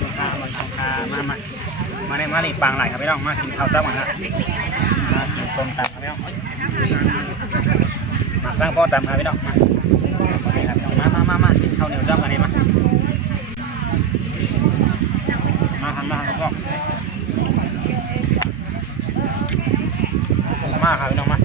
สงครามมาในมาลีปางไหลครับพี่น้องมากินข้าวเจ้าหมดนะมากินส้มตำครับพี่น้องมาสร้างพ่อตำครับพี่น้องมากินข้าวเหนียวเจ้ากันดีมาทำครับพ่อมาครับพี่น้องมา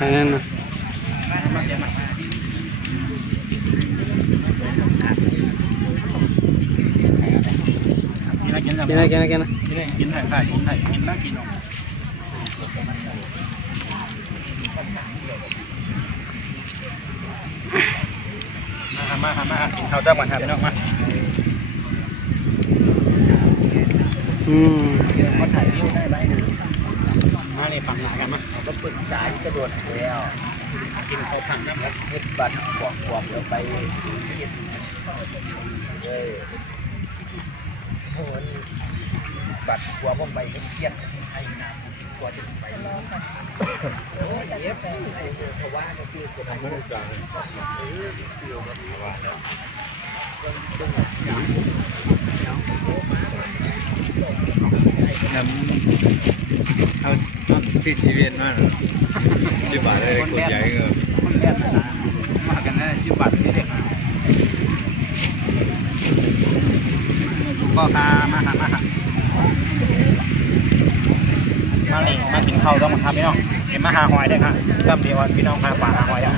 ทางนั้นนะกินถ่ายกินน่ากินมากินข้าวเจ้ากันครับพี่น้องมาคนถ่ายวิวได้ไหมมาเลยฝั่งไหนกันมาเราก็ปรึกษาสะดวกแล้วกินข้าวผังน้ำครับเฮ็ดบัตรกวาดแล้วไปบัตรกวาดผมไปเครียดให้น้ำกวาดไปเพราะว่านี่คือคนทำธุรกิจเอาที่ชีวิตมาก10 บาทเลยกดใหญ่เงือบคนเล่นนะมากันนะ10 บาทที่เด็กก็มาเลยมากินข้าวต้องมาทำพี่น้องเห็นมาหาหอยได้ครับจำดีว่าพี่น้องหาปลาหาหอยได้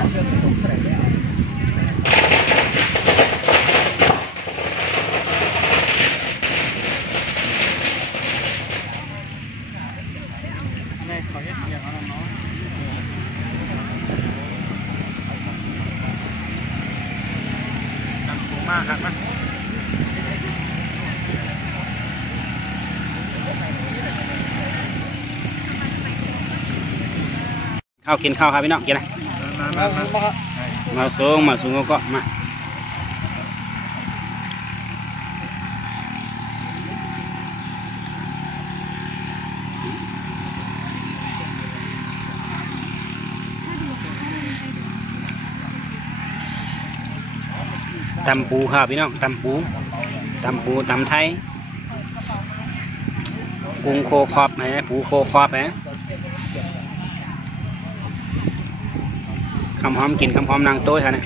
มากครับข้าวกินข้าวครับพี่น้องกินนะมาสูงก็มาตำปูครับพี่น้องตำปูตำไทยกุ้งโคคอบไหมปูโคคอบไหมคำหอมกินคำหอมนางโต้ท่านเนี่ย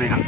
นี่ครับ